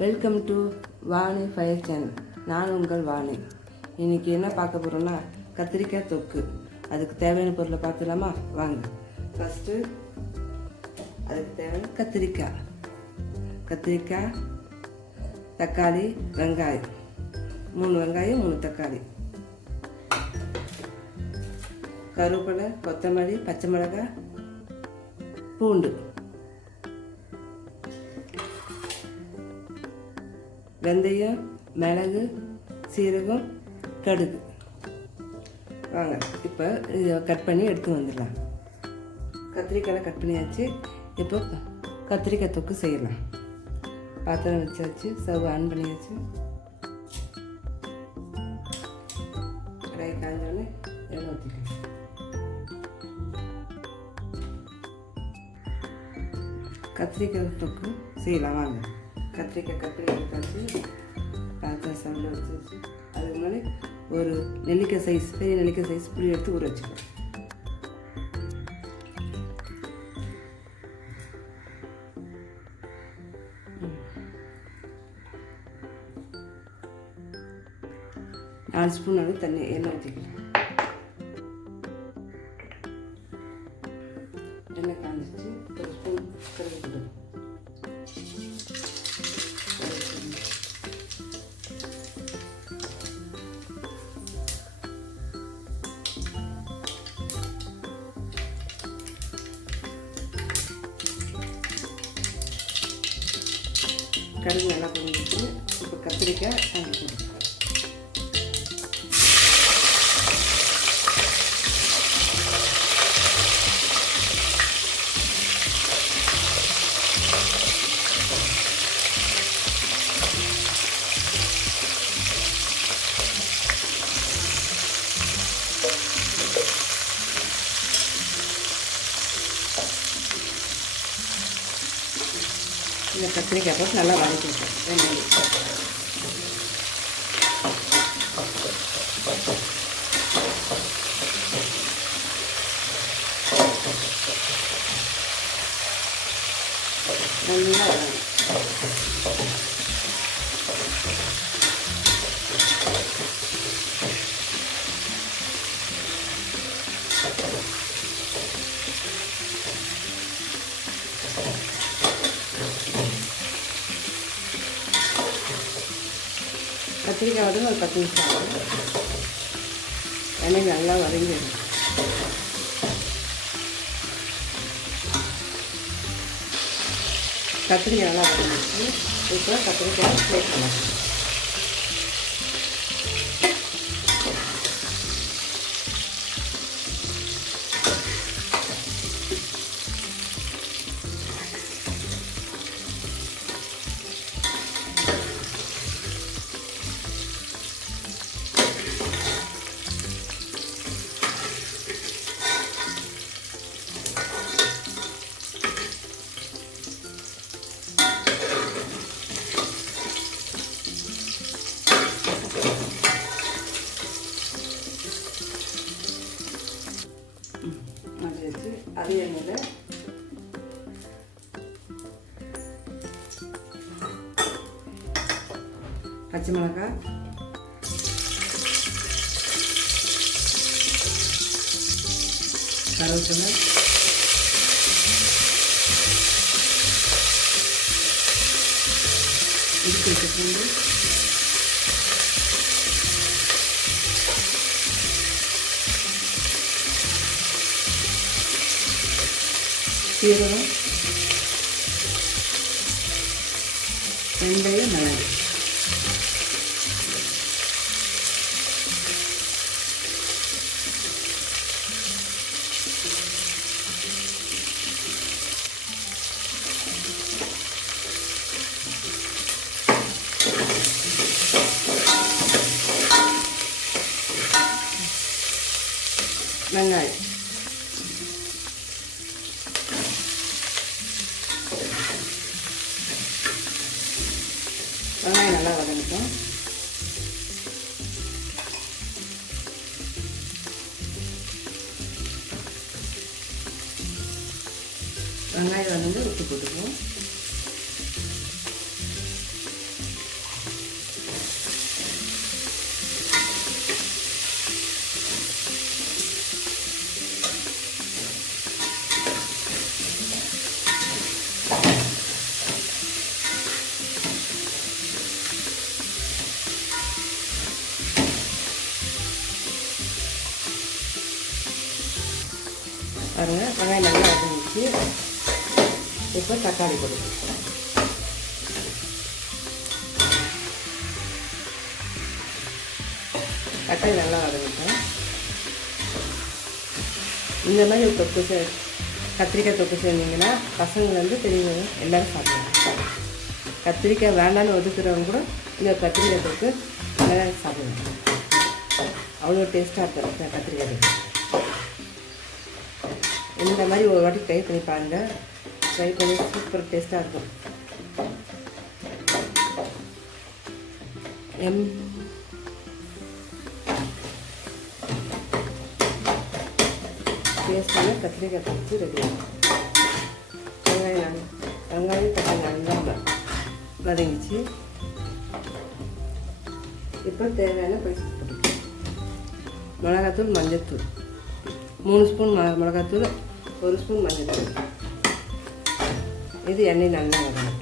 Welcome to Vani fire channel. நான் உங்கள் வாணி. இன்றைக்கி என்ன பார்க்க போகிறோன்னா கத்திரிக்காய் தொக்கு. அதுக்கு தேவையான பொருளை பார்த்துலாமா? வாங்க. ஃபஸ்ட்டு அதுக்கு தேவையான கத்திரிக்காய், தக்காளி, வெங்காயம், 3 வெங்காயம் 3 தக்காளி, கருவேப்பிலை, கொத்தமல்லி, பச்சை மிளகாய், பூண்டு, வெந்தயம், மிளகு, சீரகம், கடுகு. வாங்க இப்போ இதை கட் பண்ணி எடுத்து வந்துடலாம். கத்திரிக்காய் கட் பண்ணியாச்சு. இப்போ கத்திரிக்காய் தொக்கு செய்யலாம். பாத்திரம் வச்சாச்சு, ஸ்டவ் ஆன் பண்ணியாச்சு. கடாய் காய்ஞ்சோடனே எண்ணெய் ஊற்றிக்கலாம். கத்திரிக்காய் தொக்கு செய்யலாம். வாங்க. கத்திரிக்காய் கட் பண்ணி எடுத்தாச்சு. பாத்திரம் ஸ்டவ்வில் வச்சாச்சு. அதுக்கு முன்னாடி ஒரு நெல்லிக்காய் சைஸ், பெரிய நெல்லிக்காய் சைஸ் புளி எடுத்து ஊற வச்சுக்கலாம். நாலு ஸ்பூன் அளவு தண்ணி எண்ணெய் ஊற்றிக்கலாம். எண்ணெய் காஞ்சிச்சு. ஒரு ஸ்பூன் கருவேப்பிலை, கடுகு நல்லா பண்ணிட்டு இப்போ கத்திரிக்காய் அங்கே போட்டுக்கலாம். இந்த கத்திரிக்காய் போட்டு நல்லா வதக்கிட்டோம். நல்லா கத்திரிக்காய் வந்து ஒரு 10 நிமிஷம் ஆகும். எண்ணெய் நல்லா வதங்கிடும். கத்திரிக்காய் நல்லா வதங்கிடுச்சு. இப்போ கத்திரிக்காய் ஃப்ரை பண்ணலாம். அதே எண்ணெயில் பச்சை மிளகாய், கருவேப்பிலை, இடிச்சு வச்ச பூண்டு, சீரகம், வெந்தயம், மிளகு. வெங்காயம், வெங்காயம் நல்லா வதங்கட்டும். வெங்காயம் வந்து உப்பு போட்டுக்குவோம். பாருங்கள் வெங்காயம் நல்லா வதங்கிச்சு. இப்போ தக்காளி போடுங்க. தக்காளி நல்லா வதங்கிட்டேன். இந்த மாதிரி ஒரு தொக்கு கத்திரிக்காய் தொக்கு செஞ்சிங்கன்னா பசங்க பெரியவங்க எல்லோரும் சாப்பிடுவாங்க. கத்திரிக்காய் வேண்டான்னு ஒதுக்குறவங்க கூட இந்த கத்திரிக்காய் தொக்கு நல்லா சாப்பிடுவாங்க. அவ்வளோ டேஸ்ட்டாக இருக்கும் கத்திரிக்காய் தொக்கு. இந்த மாதிரி ஒரு வாட்டி ட்ரை பண்ணி பாருங்கள். ட்ரை பண்ணி சூப்பர் டேஸ்ட்டாக இருக்கும். டேஸ்ட்டான கத்திரிக்காய் தொக்கு ரெடி ஆகும். வெங்காயம் தக்காளி நல்லா வதங்கிச்சு. இப்போ தேவையான பைசா போட்டுக்கலாம். மிளகாத்தூள், மஞ்சள்தூள் 3 ஸ்பூன் மிளகாத்தூள், 1 ஸ்பூன் மஞ்சள்தூள். இது எண்ணெய் நல்லா வதங்கட்டும்.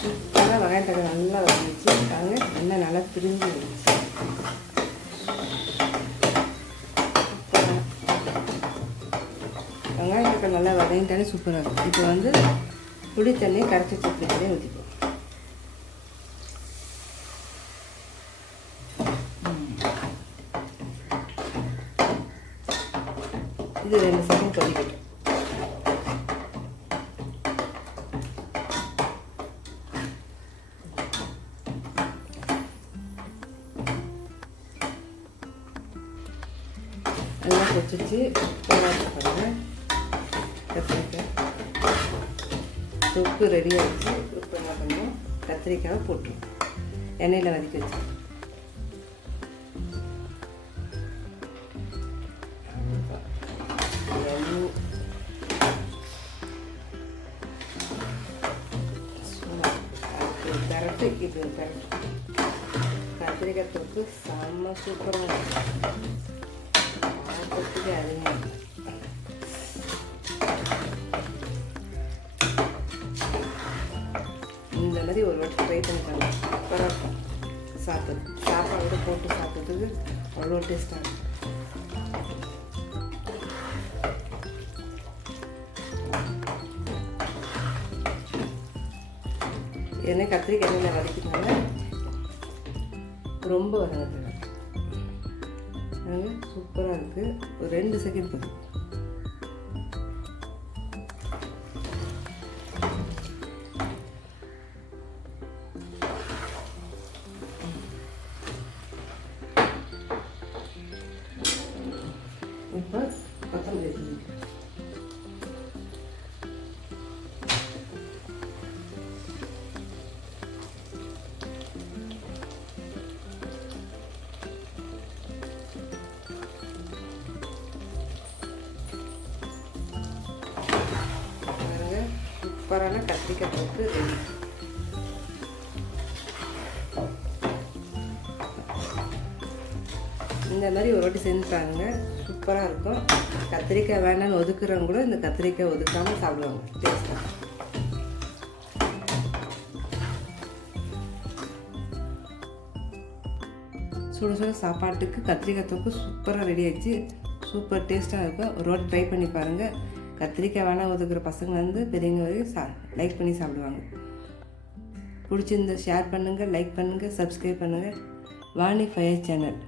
சூப்பராக வெங்காயம் தக்காளி நல்லா வதங்கிச்சு. எண்ணெய் நல்லா பிரிஞ்சு வந்துச்சு. வெங்காயம் தக்காளி நல்லா வதங்கிட்டாலே சூப்பராக இருக்கும். இப்போ புளி தண்ணி கரைச்சி புளி தண்ணி ஊற்றிப்போம். இது 2 செகண்ட் கொதிக்கட்டும். நல்லா கொதிச்சு பாருங்கள். கத்திரிக்காய் தொக்கு ரெடி ஆகிடுச்சு. இப்போ என்ன பண்ணுவோம், கத்திரிக்காயை போட்டுருவோம். எண்ணெயில் வதக்கி வச்சு கரெக்டு. இப்போ கரெக்ட் கத்திரிக்காய் தொக்கு செம்ம சூப்பராக இருக்கும். தொக்குக்கு அருமையாக இருக்கும். இந்த மாதிரி ஒரு வாட்டி ட்ரை பண்ணிப்பாங்க. சூப்பராக இருக்கும். சாப்பாடு போட்டு சாப்பிட்றதுக்கு அவ்வளோ டேஸ்ட்டாக இருக்கும். ஏன்னா கத்திரிக்காய் எண்ணெயில் வதக்கினால ரொம்ப வதங்கத்தில் சூப்பராக இருக்குது. ஒரு 2 செகண்ட் போதும். இப்போ கொத்தமல்லி சூப்பரான கத்திரிக்காய் தொக்கு ரெடி. இந்த மாதிரி ஒரு வாட்டி செஞ்சு பாருங்க. சூப்பராக இருக்கும். கத்திரிக்காய் வேணான்னு ஒதுக்குறவங்க கூட இந்த கத்திரிக்காய் ஒதுக்காமல் சாப்பிடுவாங்க. டேஸ்ட்டாக சுட சுட சாப்பாட்டுக்கு கத்திரிக்காய் தொக்கு சூப்பராக ரெடி ஆகிடுச்சு. சூப்பர் டேஸ்ட்டாக இருக்கும். ஒரு வாட்டி ட்ரை பண்ணி பாருங்கள். கத்திரிக்காய் வேணால் ஒதுக்குற பசங்க பெரியவங்க வரையும் லைக் பண்ணி சாப்பிடுவாங்க. பிடிச்சிருந்த ஷேர் பண்ணுங்கள், லைக் பண்ணுங்கள், சப்ஸ்கிரைப் பண்ணுங்கள். Vani fire channel.